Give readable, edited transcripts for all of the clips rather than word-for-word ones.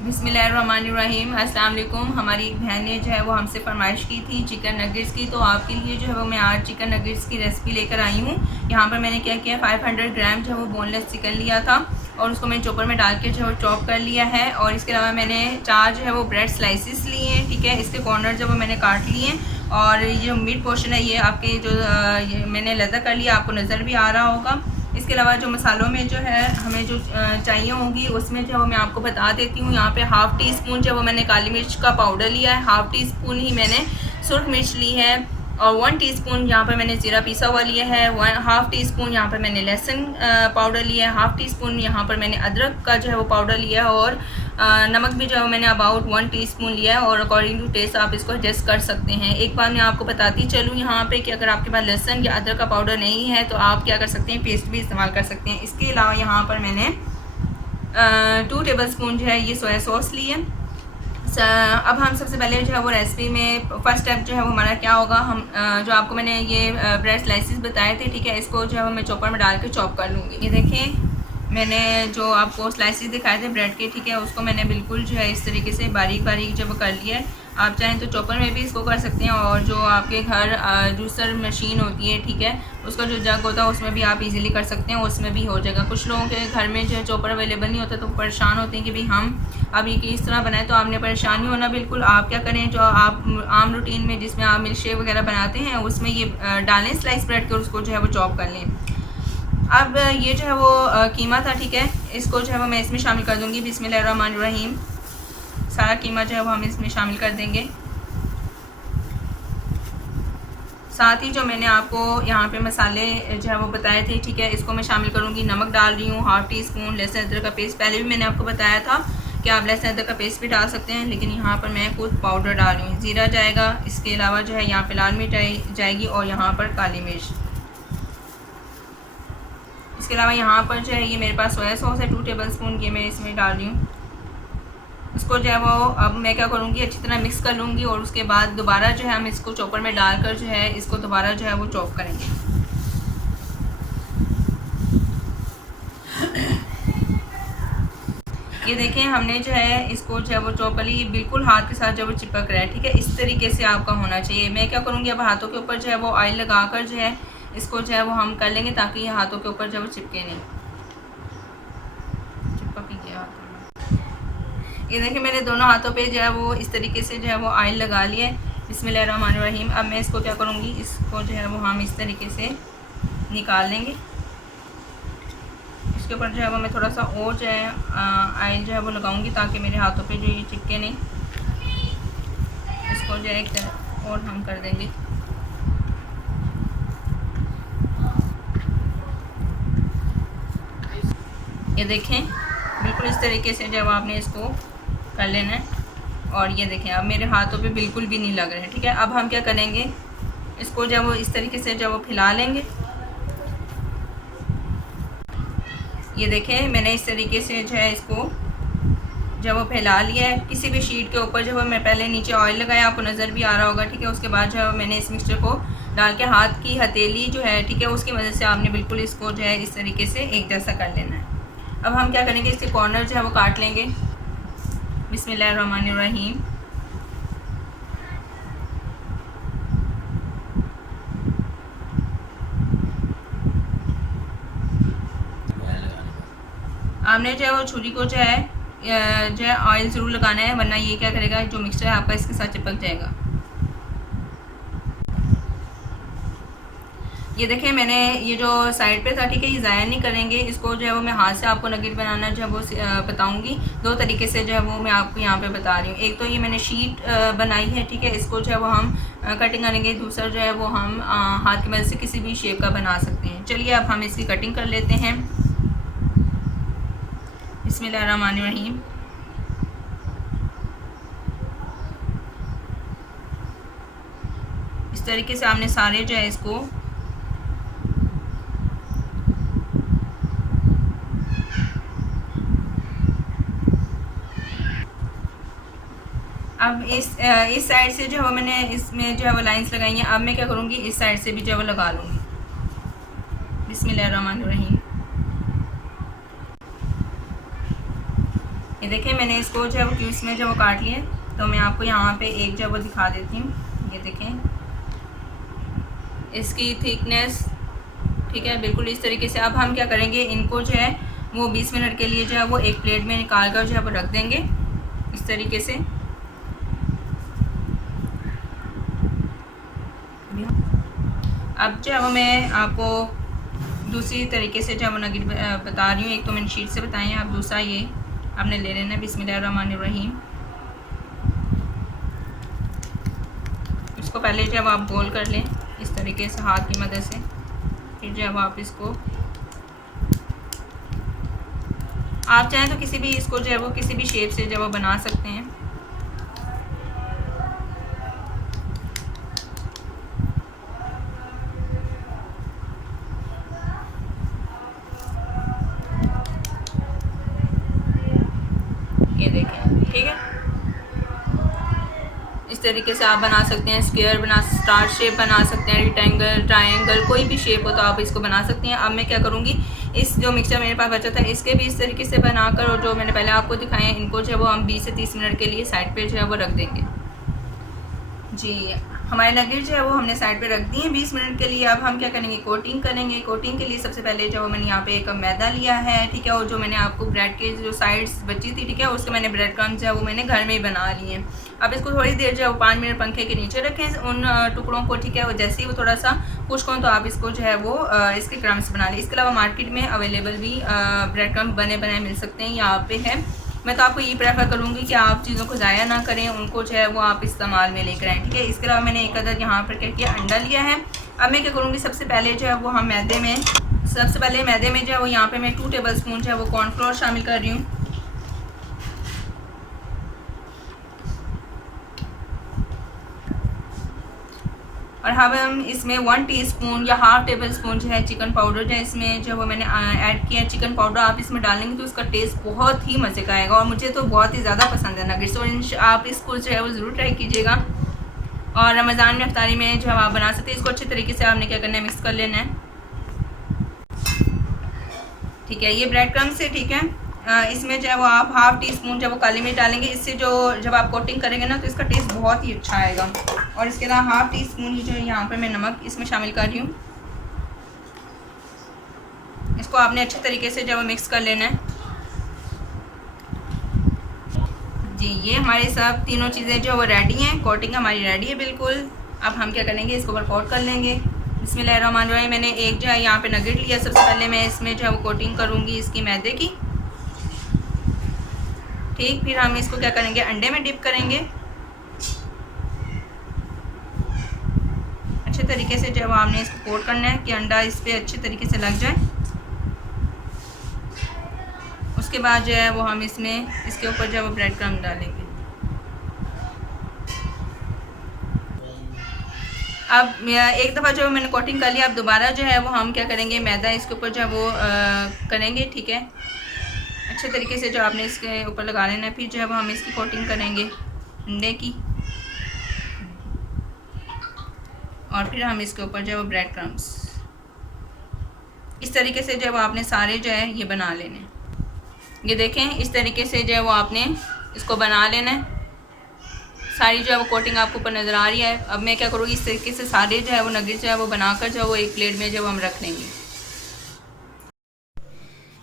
बिस्मिल्लाहिर्रहमानिर्रहीम। अस्सलाम वालेकुम। हमारी एक बहन ने जो है वो हमसे फरमाइश की थी चिकन नगेट्स की, तो आपके लिए जो है वो मैं आज चिकन नगेट्स की रेसिपी लेकर आई हूँ। यहाँ पर मैंने क्या किया, 500 ग्राम जो है वो बोनलेस चिकन लिया था और उसको मैंने चॉपर में डाल के जो है वो चॉप कर लिया है। और इसके अलावा मैंने 4 जो है वो ब्रेड स्लाइसिस लिए हैं, ठीक है। इसके कॉर्नर जो वो मैंने काट लिए और ये जो मिड पोर्शन है ये आपके जो ये मैंने लदा कर लिया, आपको नज़र भी आ रहा होगा। इसके अलावा जो मसालों में जो है हमें जो चाहिए होंगी उसमें जो है वो मैं आपको बता देती हूँ। यहाँ पे हाफ़ टी स्पून जो है वो मैंने काली मिर्च का पाउडर लिया है, हाफ़ टी स्पून ही मैंने सुरख मिर्च ली है और 1 टीस्पून यहाँ पर मैंने ज़ीरा पिसा हुआ लिया है। हाफ़ टी स्पून यहाँ पर मैंने लहसुन पाउडर लिया है, हाफ़ टी स्पून यहाँ पर मैंने अदरक का जो है वो पाउडर लिया है और नमक भी जो है मैंने अबाउट 1 टीस्पून लिया है और अकॉर्डिंग टू टेस्ट आप इसको एडजस्ट कर सकते हैं। एक बार मैं आपको बताती चलूँ यहाँ पे कि अगर आपके पास लहसुन या अदरक का पाउडर नहीं है तो आप क्या कर सकते हैं, पेस्ट भी इस्तेमाल कर सकते हैं। इसके अलावा यहाँ पर मैंने 2 टेबल स्पून जो है ये सोया सॉस ली है। अब हम सबसे पहले जो है वो रेसिपी में फर्स्ट स्टेप जो है वो हमारा क्या होगा, हम जो आपको मैंने ये ब्रेड स्लाइसिस बताए थे, ठीक है, इसको जो है वो मैं चॉपर में डाल के चॉप कर लूँगी। ये देखें मैंने जो आपको स्लाइसिस दिखाए थे ब्रेड के, ठीक है, उसको मैंने बिल्कुल जो है इस तरीके से बारीक बारीक जब कर लिया है। आप चाहें तो चॉपर में भी इसको कर सकते हैं और जो आपके घर जूसर मशीन होती है, ठीक है, उसका जो जग होता है उसमें भी आप इजीली कर सकते हैं, उसमें भी हो जाएगा। कुछ लोगों के घर में जो है चॉपर अवेलेबल नहीं होता तो परेशान होते हैं कि भाई हम अब ये किस तरह बनाए, तो आपने परेशान नहीं होना बिल्कुल। आप क्या करें, जो आप आम रूटीन में जिसमें आप मिल्क शेक वगैरह बनाते हैं उसमें ये डालें स्लाइस ब्रेड के और उसको जो है वो चॉप कर लें। अब ये जो है वो कीमा था, ठीक है, इसको जो है वो मैं इसमें शामिल कर दूँगी। बिस्मिल्लाहिर्रहमानिर्रहीम। सारा कीमा जो है वो हम इसमें शामिल कर देंगे। साथ ही जो मैंने आपको यहाँ पे मसाले जो है वो बताए थे, ठीक है, इसको मैं शामिल करूँगी। नमक डाल रही हूँ हाफ़ टी स्पून, लहसुन अदरक का पेस्ट पहले भी मैंने आपको बताया था कि आप लहसुन अदरक का पेस्ट भी डाल सकते हैं, लेकिन यहाँ पर मैं खुद पाउडर डाल रही हूँ। ज़ीरा जाएगा, इसके अलावा जो है यहाँ पर लाल मिर्च जाएगी और यहाँ पर काली मिर्च। इसके अलावा यहाँ पर जो है ये मेरे पास सोया सॉस है 2 टेबल स्पून, ये मैं इसमें डाल रही हूँ। इसको जो है वो अब मैं क्या करूँगी, अच्छी तरह मिक्स कर लूँगी और उसके बाद दोबारा जो है हम इसको चॉपर में डालकर जो है इसको दोबारा जो है वो चॉप करेंगे। ये देखें हमने जो है इसको जो है वो चॉप कर ली, बिल्कुल हाथ के साथ जो वो चिपक रहा है, ठीक है, इस तरीके से आपका होना चाहिए। मैं क्या करूँगी, अब हाथों के ऊपर जो है वो ऑयल लगाकर जो है इसको जो है वो हम कर लेंगे ताकि ये हाथों के ऊपर जो वो चिपके नहीं, चिपक ही गया हाथों में। ये देखिए मैंने दोनों हाथों पे जो है वो इस तरीके से जो है वो ऑयल लगा लिया है। बिस्मिल्लाहिर्रहमानिर्रहीम। अब मैं इसको क्या करूँगी, इसको जो है वो हम इस तरीके से निकाल लेंगे। इसके ऊपर जो है वो मैं थोड़ा सा और जो है ऑयल जो है वो लगाऊंगी ताकि मेरे हाथों पे जो ये चिपके नहीं। इसको जो है एक तरह और हम कर देंगे। ये देखें बिल्कुल इस तरीके से जब आपने इसको कर लेना है और ये देखें अब मेरे हाथों पे बिल्कुल भी नहीं लग रहे हैं, ठीक है। अब हम क्या करेंगे, इसको जब वो इस तरीके से जब वो फैला लेंगे। ये देखें मैंने इस तरीके से जो है इसको जब वो फैला लिया है, किसी भी शीट के ऊपर जो है मैं पहले नीचे ऑयल लगाया, आपको नज़र भी आ रहा होगा, ठीक है। उसके बाद जो है मैंने इस मिक्सचर को डाल के हाथ की हथेली जो है, ठीक है, उसकी मदद से आपने बिल्कुल इसको जो है इस तरीके से एक जैसा कर लेना है। अब हम क्या करेंगे, इसके कॉर्नर जो है वो काट लेंगे। बिस्मिल्लाहिर्रहमानिर्रहीम। आपने जो है वो छुरी को जो है ऑयल ज़रूर लगाना है, वरना ये क्या करेगा, जो मिक्सचर है आपका इसके साथ चिपक जाएगा। ये देखें मैंने ये जो साइड पे था, ठीक है, ये ज़ाया नहीं करेंगे। इसको जो है वो मैं हाथ से आपको नगेट बनाना जो है वो बताऊंगी। 2 तरीके से जो है वो मैं आपको यहाँ पे बता रही हूँ। एक तो ये मैंने शीट बनाई है, ठीक है, इसको जो है वो हम कटिंग करेंगे। दूसरा जो है वो हम हाथ की मदद से किसी भी शेप का बना सकते हैं। चलिए अब हम इसकी कटिंग कर लेते हैं। बिस्मिल्लाहिर्रहमानिर्रहीम। इस तरीके से आपने सारे जो है इसको अब इस साइड से जो है वो मैंने इसमें जो है वो लाइंस लगाई हैं। अब मैं क्या करूँगी, इस साइड से भी जो है वो लगा लूँगी। बिस्मिल्लाहिर्रहमानिर्रहीम। ये देखें मैंने इसको जो है वो क्यूब्स में जो वो काट लिए, तो मैं आपको यहाँ पे एक जो वो दिखा देती हूँ। ये देखें इसकी थिकनेस, ठीक है, बिल्कुल इस तरीके से। अब हम क्या करेंगे, इनको जो है वो 20 मिनट के लिए जो है वो एक प्लेट में निकाल कर जो है वो रख देंगे इस तरीके से। अब जो है वो मैं आपको दूसरी तरीके से जो है वो नगेट बता रही हूँ। एक तो मैंने शीट से बताए हैं, अब दूसरा ये आपने ले लेना है। बिस्मिल्लाहिर्रहमानिर्रहीम। इसको पहले जब आप गोल कर लें इस तरीके से हाथ की मदद से, फिर जब आप इसको, आप चाहें तो किसी भी इसको जो है वो किसी भी शेप से जो वो बना सकते हैं। ये देखें, ठीक है, इस तरीके से आप बना सकते हैं। स्क्वायर बना, स्टार शेप बना सकते हैं, रेक्टेंगल, ट्रायंगल, कोई भी शेप हो तो आप इसको बना सकते हैं। अब मैं क्या करूँगी, इस जो मिक्सचर मेरे पास बचा था इसके भी इस तरीके से बनाकर, और जो मैंने पहले आपको दिखाए हैं इनको जो है वो हम 20 से 30 मिनट के लिए साइड पे जो है वो रख देंगे। जी, हमारे नगेट जो है वो हमने साइड पे रख दिए हैं 20 मिनट के लिए। अब हम क्या करेंगे, कोटिंग करेंगे। कोटिंग के लिए सबसे पहले जो मैंने यहाँ पे एक मैदा लिया है, ठीक है, और जो मैंने आपको ब्रेड के जो साइड्स बची थी, ठीक है, उसके मैंने ब्रेड क्रम्स जो है वो मैंने घर में ही बना लिए हैं। अब इसको थोड़ी देर जो है वो 5 मिनट पंखे के नीचे रखें उन टुकड़ों को, ठीक है, और जैसे ही वो थोड़ा सा खुश्क हो तो आप इसको जो है वो इसके क्रम्स बना लें। इसके अलावा मार्केट में अवेलेबल भी ब्रेड क्रम्स बने बनाए मिल सकते हैं, यहाँ पे है। मैं तो आपको ये प्रेफर करूँगी कि आप चीज़ों को ज़ाया ना करें, उनको जो है वो आप इस्तेमाल में लेकर आएँ, ठीक है। इसके अलावा मैंने एक अदर यहाँ पर क्या किया, अंडा लिया है। अब मैं क्या करूँगी, सबसे पहले जो है वो हम मैदे में जो है वो यहाँ पे मैं 2 टेबल स्पून जो है वो कॉर्नफ्लोर शामिल कर रही हूँ। और हम इसमें 1 टीस्पून या हाफ टेबल स्पून जो है चिकन पाउडर जो है इसमें जो वो मैंने ऐड किया है। चिकन पाउडर आप इसमें डालेंगे तो उसका टेस्ट बहुत ही मज़े का आएगा, और मुझे तो बहुत ही ज़्यादा पसंद है नगेट्स, और आप इसको जो है वो ज़रूर ट्राई कीजिएगा। और रमज़ान में इफ्तारी में जो आप बना सकते हैं। इसको अच्छे तरीके से आपने क्या करना है, मिक्स कर लेना है, ठीक है। ये ब्रेड क्रम्स से, ठीक है, इसमें जो है वो आप हाफ टी स्पून जब वो काली मिर्च डालेंगे, इससे जो जब आप कोटिंग करेंगे ना तो इसका टेस्ट बहुत ही अच्छा आएगा। और इसके अलावा हाफ टी स्पून ही जो है यहाँ पर मैं नमक इसमें शामिल कर रही हूँ। इसको आपने अच्छे तरीके से जब मिक्स कर लेना है। जी, ये हमारे सब तीनों चीज़ें जो वो रेडी हैं, कोटिंग हमारी रेडी है बिल्कुल। अब हम क्या करेंगे, इसको ऊपर कोट कर लेंगे। बिस्मिल्लाहिर्रहमानिर्रहीम। मैंने एक जो है यहाँ पे नगेट लिया। सबसे पहले मैं इसमें जो है वो कोटिंग करूँगी इसकी मैदे की, ठीक। फिर हम इसको क्या करेंगे, अंडे में डिप करेंगे अच्छे तरीके से। जब आपने इसको कोट करना है कि अंडा इस पर अच्छे तरीके से लग जाए। उसके बाद जो है वो हम इसमें इसके ऊपर जो है वो ब्रेड क्रम्ब डालेंगे। अब एक दफ़ा जो मैंने कोटिंग कर लिया, अब दोबारा जो है वो हम क्या करेंगे, मैदा इसके ऊपर जो है वो करेंगे, ठीक है, अच्छे तरीके से जो आपने इसके ऊपर लगा लेना है। फिर जो है वो हम इसकी कोटिंग करेंगे अंडे की, और फिर हम इसके ऊपर जो है वो ब्रेड क्रम्स इस तरीके से जो है वो आपने सारे जो है ये बना लेने। ये देखें, इस तरीके से जो है वो आपने इसको बना लेना है। सारी जो है वो कोटिंग आपको ऊपर नज़र आ रही है। अब मैं क्या करूँगी, इस तरीके से सारे जो है वो नगेट्स जो है वो बनाकर जो है वो एक प्लेट में जो हम रख लेंगे।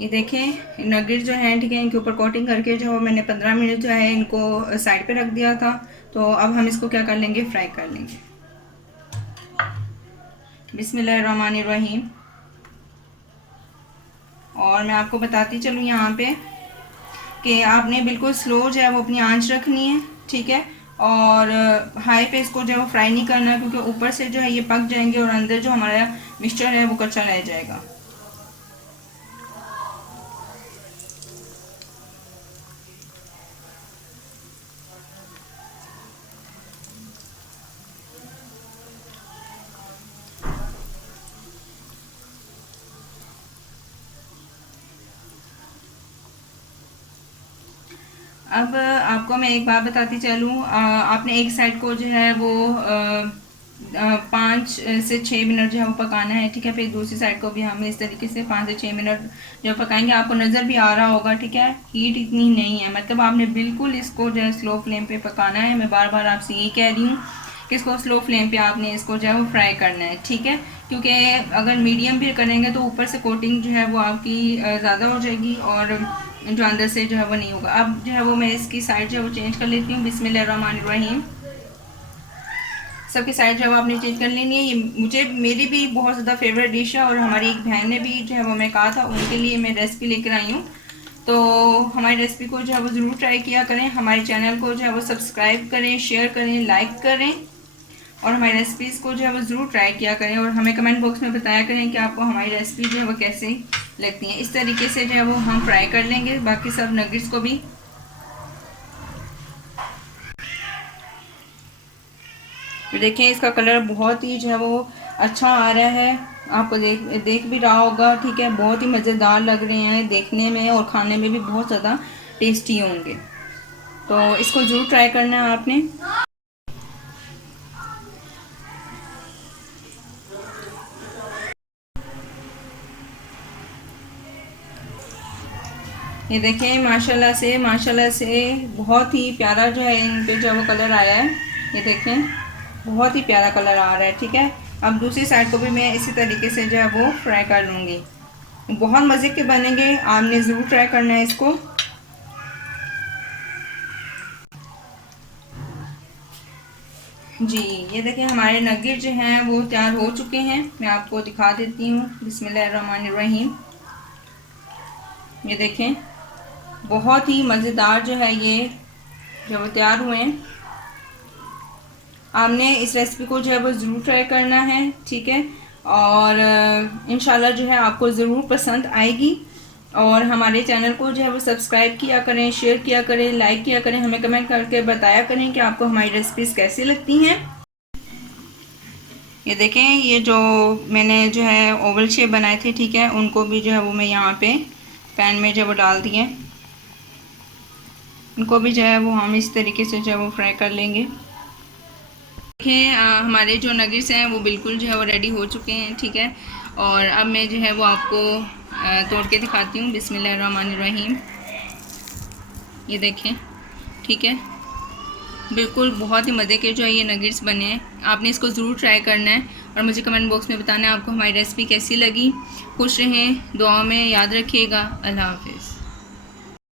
ये देखें नगेट्स जो हैं, ठीक है, इनके ऊपर कोटिंग करके जो मैंने 15 मिनट जो है इनको साइड पे रख दिया था। तो अब हम इसको क्या कर लेंगे, फ्राई कर लेंगे। बिस्मिल्लाहिर्रहमानिर्रहीम। और मैं आपको बताती चलूँ यहाँ पे कि आपने बिल्कुल स्लो जो है वो अपनी आंच रखनी है, ठीक है, और हाई पे इसको जो है वो फ्राई नहीं करना है, क्योंकि ऊपर से जो है ये पक जाएंगे और अंदर जो हमारा मिक्सचर है वो कच्चा रह जाएगा। अब आपको मैं एक बात बताती चलूँ, आपने एक साइड को जो है वो 5 से 6 मिनट जो है वो पकाना है, ठीक है। फिर दूसरी साइड को भी हम इस तरीके से 5 से 6 मिनट जो पकाएंगे। आपको नज़र भी आ रहा होगा, ठीक है, हीट इतनी नहीं है, मतलब आपने बिल्कुल इसको जो है स्लो फ्लेम पे पकाना है। मैं बार बार आपसे यही कह रही हूँ कि इसको स्लो फ्लेम पे आपने इसको जो है वो फ्राई करना है, ठीक है। क्योंकि अगर मीडियम भी करेंगे तो ऊपर से कोटिंग जो है वो आपकी ज़्यादा हो जाएगी और जो अंदर से जो है वो नहीं होगा। अब जो है वो मैं इसकी साइड जो है वो चेंज कर लेती हूँ। बिस्मिल्लाहिर्रहमानिर्रहीम। सबकी साइड जो है वो आपने चेंज कर लेनी है। ये मेरी भी बहुत ज़्यादा फेवरेट डिश है और हमारी एक बहन ने भी जो है वो मैं कहा था उनके लिए मैं रेसिपी लेकर आई हूँ। तो हमारी रेसिपी को जो है वो ज़रूर ट्राई किया करें। हमारे चैनल को जो है वो सब्सक्राइब करें, शेयर करें, लाइक करें और हमारी रेसिपीज़ को जो है वो ज़रूर ट्राई किया करें और हमें कमेंट बॉक्स में बताया करें कि आपको हमारी रेसिपी जो है वो कैसे लगती हैं। इस तरीके से जो है वो हम फ्राई कर लेंगे बाकी सब नगेट्स को भी। देखें इसका कलर बहुत ही जो है वो अच्छा आ रहा है, आपको देख भी रहा होगा, ठीक है। बहुत ही मज़ेदार लग रहे हैं देखने में और खाने में भी बहुत ज़्यादा टेस्टी होंगे। तो इसको ज़रूर ट्राई करना है आपने। ये देखें माशाल्लाह से बहुत ही प्यारा जो है इन पे जो वो कलर आया है। ये देखें बहुत ही प्यारा कलर आ रहा है, ठीक है। अब दूसरी साइड को भी मैं इसी तरीके से जो है वो फ्राई कर लूँगी। बहुत मज़े के बनेंगे, आपने ज़रूर ट्राई करना है इसको। जी ये देखें हमारे नगेट जो हैं वो तैयार हो चुके हैं। मैं आपको दिखा देती हूँ। बिस्मिल्लाहिर्रहमानिर्रहीम। ये देखें बहुत ही मज़ेदार जो है ये जो वो तैयार हुए हैं। आपने इस रेसिपी को जो है वो ज़रूर ट्राई करना है, ठीक है। और इंशाल्लाह जो है आपको ज़रूर पसंद आएगी और हमारे चैनल को जो है वो सब्सक्राइब किया करें, शेयर किया करें, लाइक किया करें, हमें कमेंट करके बताया करें कि आपको हमारी रेसिपीज़ कैसी लगती हैं। ये देखें ये जो मैंने जो है ओवल शेप बनाए थे, ठीक है, उनको भी जो है वो मैं यहाँ पे पैन में जो वो डाल दिए। इनको भी जो है वो हम इस तरीके से जो है वो फ्राई कर लेंगे। देखें हमारे जो नगेट्स हैं वो बिल्कुल जो है वो रेडी हो चुके हैं, ठीक है। और अब मैं जो है वो आपको तोड़ के दिखाती हूँ। बिस्मिल्लाहिर्रहमानिर्रहीम। ये देखें, ठीक है, बिल्कुल बहुत ही मज़े के जो है ये नगेट्स बने हैं। आपने इसको ज़रूर ट्राई करना है और मुझे कमेंट बॉक्स में बताना है आपको हमारी रेसिपी कैसी लगी। खुश रहें, दुआ में याद रखिएगा। अल्लाह हाफ़िज़।